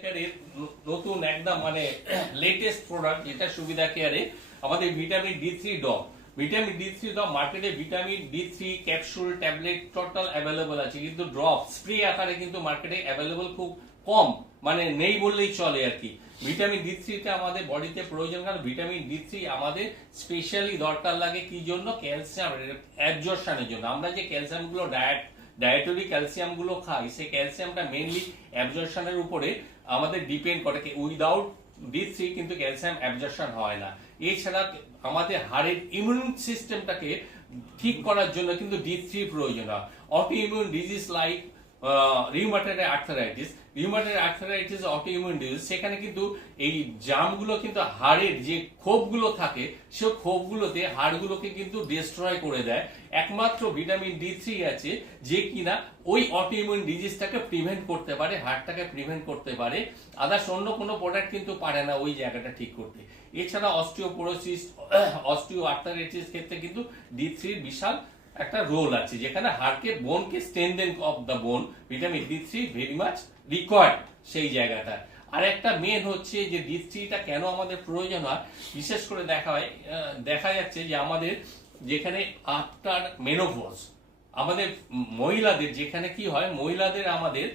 কেয়ারের নতুন একদম মানে লেটেস্ট প্রোডাক্ট যেটা সুবিধা কেয়ারে আমাদের vitamin D3 drop. Vitamin D3 drop মার্কেটে vitamin D3 capsule tablet total available আছে, কিন্তু ড্রপ স্প্রে আকারে কিন্তু মার্কেটে অ্যাভেলেবল খুব কম, মানে নেই বললেই চলে আর কি। ভিটামিন ডি3 টা আমাদের বডিতে প্রয়োজন, কারণ ভিটামিন ডি3 আমাদের স্পেশালি দরকার লাগে কি জন্য? ক্যালসিয়াম অ্যাবজর্পশনের জন্য। আমরা যে ক্যালসিয়াম গুলো ডায়েটরি ক্যালসিয়াম গুলো খাই, সেই ক্যালসিয়ামটা মেইনলি অ্যাবজর্পশনের উপরে আমাদের ডিপেন্ড করে। উইদাউট ডি3 কিন্তু ক্যালসিয়াম অ্যাবজর্পশন হয় না। এছাড়া আমাদের হাড়ের ইমিউন সিস্টেমটাকে ঠিক করার জন্য কিন্তু ডি3 প্রয়োজন হয়। Auto immune disease like rheumatoid arthritis auto immune disease, সেখানে কিন্তু এই জার্মগুলো কিন্তু হাড়ের যে ক্ষোভগুলো থাকে সেই ক্ষোভগুলোতে হাড়গুলোকে কিন্তু ডিস্ট্রয় করে দেয়। একমাত্র ভিটামিন ডি3 আছে যে কিনা ওই অটো ইমিউন ডিজিজটাকে প্রিভেন্ট করতে পারে, হাড়টাকে প্রিভেন্ট করতে পারে। আদার্স অন্য কোনো প্রোডাক্ট কিন্তু পারে না ওই জায়গাটা ঠিক করতে। এছাড়া অস্টিওপোরোসিস, অস্টিও আর্থ্রাইটিস ক্ষেত্রে কিন্তু ডি3 বিশাল একটা রোল আছে, যেখানে হাড়কে বোনকে strengthen of the bone vitamin D three very much required সেই জায়গাটা। আর একটা মেন হচ্ছে যে ডি3টা কেন আমাদের প্রয়োজন হয়, বিশেষ করে দেখা যাচ্ছে যে আমাদের যেখানে আফটার মেনোপজ আমাদের মহিলাদের যেখানে কি হয়, মহিলাদের আমাদের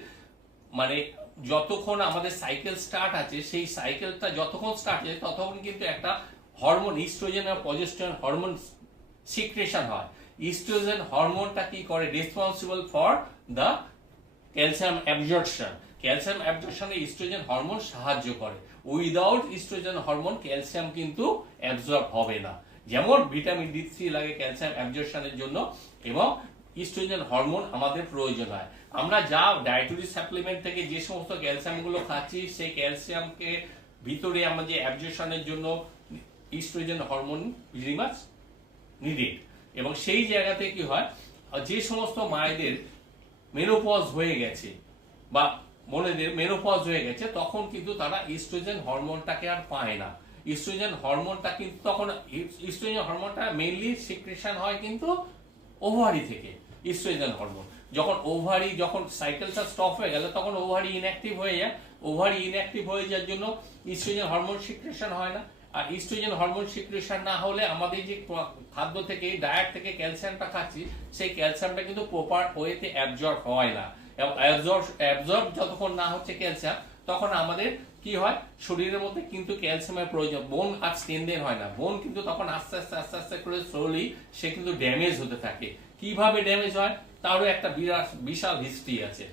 মানে যতক্ষণ আমাদের সাইকেল স্টার্ট আছে, সেই সাইকেলটা যতক্ষণ স্টার্ট আছে ততক্ষণ কিন্তু একটা হরমোন ইস্ট্রোজেন আর প্রজেস্টেরন হরমোন সিক্রেশন হয়। ইস্ট্রোজেন হরমোনটা কি করে? Responsible for the calcium absorption. Calcium অ্যাবজর্পশনে ইস্ট্রোজেন হরমোন সাহায্য করে। উইদাউট ইস্ট্রোজেন হরমোন ক্যালসিয়াম কিন্তু অ্যাবজর্ব হবে না। যেমন ভিটামিন ডি3 লাগে ক্যালসিয়াম অ্যাবজর্পশনের জন্য, এবং ইস্ট্রোজেন হরমোন আমাদের প্রয়োজন হয়। আমরা যা ডায়েটরি সাপ্লিমেন্ট থেকে যে সমস্ত ক্যালসিয়াম গুলো খাচ্ছি, সেই ক্যালসিয়ামকে ভিতরে আমাদের অ্যাবজর্পশনের জন্য oestrogen hormone very much needed. এবং সেই জায়গাতে কি হয়, যে সমস্ত মায়েদের মেনোপজ হয়ে গেছে বা বোনেদের মেনোপজ হয়ে গেছে, তখন কিন্তু তারা ইস্ট্রোজেন হরমোনটাকে আর পায় না। ইস্ট্রোজেন হরমোনটা কিন্তু তখন ইস্ট্রোজেন হরমোনটা মেইনলি সিক্রেশন হয় কিন্তু ওভারি থেকে। ইস্ট্রোজেন হরমোন যখন সাইকেলটা স্টপ হয়ে গেল, তখন ওভারি ইনঅ্যাক্টিভ হয়ে যায়। ওভারি ইনঅ্যাক্টিভ হয়ে যাওয়ার জন্য ইস্ট্রোজেন হরমোন সিক্রেশন হয় না। আর ইস্ট্রোজেন হরমোন সিক্রেশন না হলে আমাদের যে খাদ্য থেকে, ডায়েট থেকে ক্যালসিয়ামটা খাচ্ছি, সেই ক্যালসিয়ামটা কিন্তু প্রপার ওয়েতে অ্যাবজর্ব হয় না। এবং অ্যাবজর্ব যতক্ষণ না হচ্ছে ক্যালসিয়াম, তখন আমাদের কি হয়, শরীরের মধ্যে কিন্তু ক্যালসিয়ামের প্রয়োজন। বোন আর স্ট্রেনথেন হয় না। বোন কিন্তু তখন আস্তে আস্তে করে স্লোলি সে কিন্তু ড্যামেজ হতে থাকে। কিভাবে ড্যামেজ হয় তারও একটা বিশাল হিস্ট্রি আছে।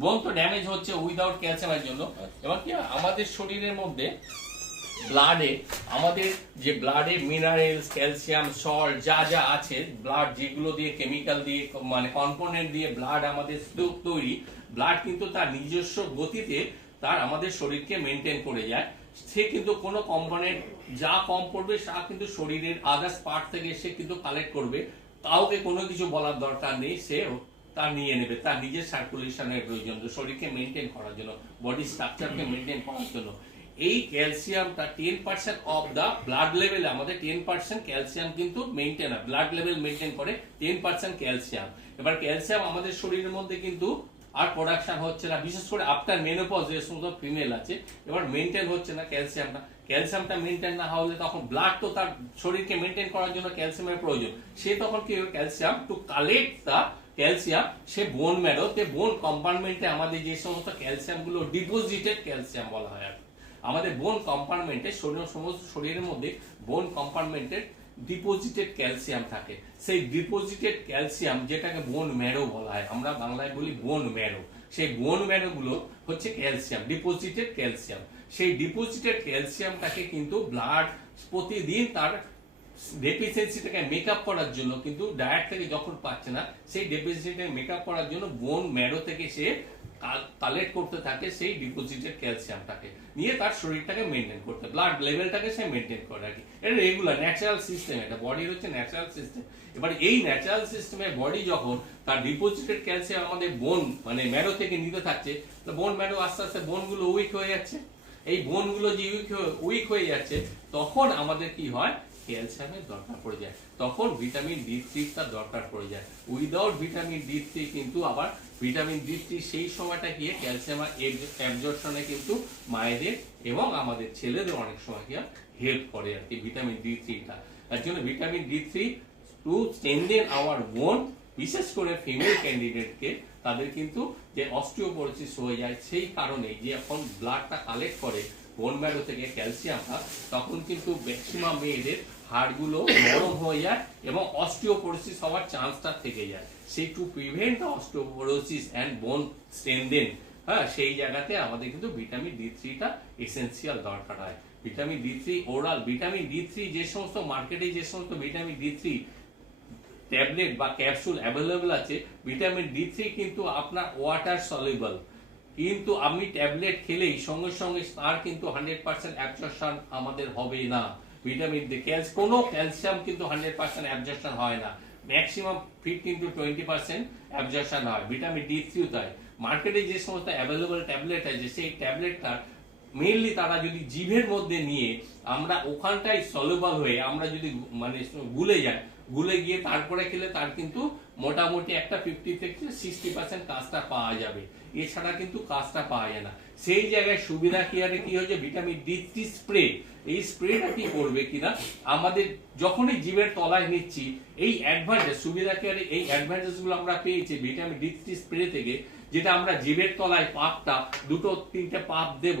বোন তো ড্যামেজ হচ্ছে উইদাউট ক্যালসিয়ামের জন্য। এবং কি আমাদের শরীরের মধ্যে আমাদের যে ব্লাডে মিনারেলস, ক্যালসিয়াম, সল্ট যা যা আছে, ব্লাড যেগুলো দিয়ে কেমিক্যাল দিয়ে মানে কম্পোনেন্ট দিয়ে ব্লাড আমাদের তৈরি, ব্লাড কিন্তু তার নিজস্ব গতিতে তার আমাদের শরীরকে মেনটেন করে যায়। সে কিন্তু কোনো কম্পোনেন্ট যা কম পড়বে তা কিন্তু শরীরের আদার্স পার্ট থেকে সে কিন্তু কালেক্ট করবে। কাউকে কোনো কিছু বলার দরকার নেই, সে তার নিয়ে নেবে। তার নিজের সার্কুলেশনের প্রয়োজন, শরীরকে মেনটেন করার জন্য, বডি স্ট্রাকচারকে মেনটেন করার জন্য। এই ক্যালসিয়ামটা 10% অফ দা ব্লাড লেভেলে, আমাদের 10% ক্যালসিয়াম কিন্তু মেনটেন হয়। ব্লাড লেভেল মেনটেন করে 10% ক্যালসিয়াম। এবার ক্যালসিয়াম আমাদের শরীরের মধ্যে কিন্তু আর প্রোডাকশন হচ্ছে না, বিশেষ করে আফটার মেনোপজ যে সমস্ত ফিমেল আছে, এবার মেনটেন হচ্ছে না ক্যালসিয়ামটা। ক্যালসিয়ামটা মেনটেন না হলে তখন ব্লাড তো তার শরীরকে মেনটেন করার জন্য ক্যালসিয়ামের প্রয়োজন। সে তখন কি calcium to collect the calcium, সে বোন ম্যারোতে, বোন কম্পার্টমেন্টে আমাদের যে সমস্ত ক্যালসিয়াম গুলো ডিপোজিটেড ক্যালসিয়াম বলা হয় আর আমাদের বোন কম্পার্টমেন্টে, সমস্ত শরীরের মধ্যে বোন কম্পার্টমেন্টে ডিপোজিটেড ক্যালসিয়াম থাকে। সেই ডিপোজিটেড ক্যালসিয়াম যেটাকে বোন ম্যারো বলা হয়, আমরা বাংলায় বলি বোন ম্যারো, সেই বোন ম্যারো গুলো হচ্ছে ক্যালসিয়াম, ডিপোজিটেড ক্যালসিয়াম। সেই ডিপোজিটেড ক্যালসিয়ামটাকে কিন্তু ব্লাড প্রতিদিন তার ডেফিসিয়েন্সিটাকে মেকআপ করার জন্য কিন্তু ডায়েট থেকে যখন পাচ্ছে না, সেই ডেফিসিয়েন্সিটাকে মেকআপ করার জন্য বোন ম্যারো থেকে সে কালেক্ট করতে থাকে সেই ডিপোজিটেড ক্যালসিয়ামটাকে, নিয়ে তার শরীরটাকে মেনটেন করতে, ব্লাড লেভেলটাকে সে মেনটেন করে আর কি। এটা রেগুলার ন্যাচারাল সিস্টেম, এটা বডির হচ্ছে ন্যাচারাল সিস্টেম। এবার এই ন্যাচারাল সিস্টেমে বডি যখন তার ডিপোজিটেড ক্যালসিয়াম আমাদের বোন মানে ম্যারো থেকে নিতে থাকছে, তো বোন ম্যারো আস্তে আস্তে বোনগুলো উইক হয়ে যাচ্ছে। এই বোনগুলো যে উইক হয়ে যাচ্ছে, তখন আমাদের কি হয়, ক্যালসিয়ামের দরকার পড়ে যায়, তখন ভিটামিন D3 তার দরকার পড়ে যায়। উইদাউট ভিটামিন D3 কিন্তু আবার ভিটামিন D3 সেই সময়টা গিয়ে ক্যালসিয়াম অ্যাবজর্পশনে কিন্তু মায়েদের এবং আমাদের ছেলেদের অনেক সময় কি হেল্প করে আর কি ভিটামিন D3 টা। তার জন্য ভিটামিন D3 টু স্ট্রেনথেন আওয়ার বোন, বিশেষ করে ফিমেল ক্যান্ডিডেটকে তাদের কিন্তু যে অস্টিওপোরোসিস হয়ে যায় সেই কারণে যে এখন ব্লাডটা কালেক্ট করে বোন ম্যারো থেকে ক্যালসিয়ামটা, তখন কিন্তু ম্যাক্সিমাম মেয়েদের হাড়গুলো নরম হয়ে যায় এবং অস্টিওপোরোসিস হওয়ার চান্সটা থেকে যায়। সেই টু প্রিভেন্ট অস্টিওপোরোসিস অ্যান্ড বোন স্ট্রেনথেন, হ্যাঁ, সেই জায়গাতে আমাদের কিন্তু ভিটামিন D3 টা এসেনশিয়াল দরকার হয়। Vitamin D3 oral vitamin D3 যে সমস্ত মার্কেটে যে সমস্ত ভিটামিন D3 ট্যাবলেট বা ক্যাপসুল অ্যাভেলেবল আছে, ভিটামিন D3 কিন্তু আপনার ওয়াটার সলিউবল, কিন্তু আপনি ট্যাবলেট খেলেই সঙ্গে সঙ্গে তার কিন্তু 100% অ্যাবজর্পশন আমাদের হবে না। ভিটামিন ডি কোনো ক্যালসিয়াম কিন্তু 100% অ্যাবজর্পশন হয় না, ম্যাক্সিমাম 15 to 20% অ্যাবজর্পশন হয়। ভিটামিন D3 তাই মার্কেটে যে সমস্ত অ্যাভেলেবল ট্যাবলেট আছে সেই ট্যাবলেটটার মেইনলি তারা যদি জিভের মধ্যে নিয়ে আমরা ওখানটাই সলিউবল হয়ে আমরা যদি মানে গুলে গিয়ে তারপরে খেলে তার কিন্তু মোটামুটি একটা 50 থেকে 60% কাজটা পাওয়া যাবে, এছাড়া কিন্তু কাজটা পাওয়া যায় না। সেই জায়গায় সুবিধা কেয়ারে কি হয়েছে ভিটামিন D3 স্প্রে, এই স্প্রেটা কি করবে কিনা আমাদের যখনই জিভের তলায় নিচ্ছি এই অ্যাডভান্টেজ সুবিধা কেয়ারে এই অ্যাডভান্টেজ গুলো আমরা পেয়েছি ভিটামিন D3 স্প্রে থেকে, যেটা আমরা জিভের তলায় পাপটা 2-3টে পাপ দেব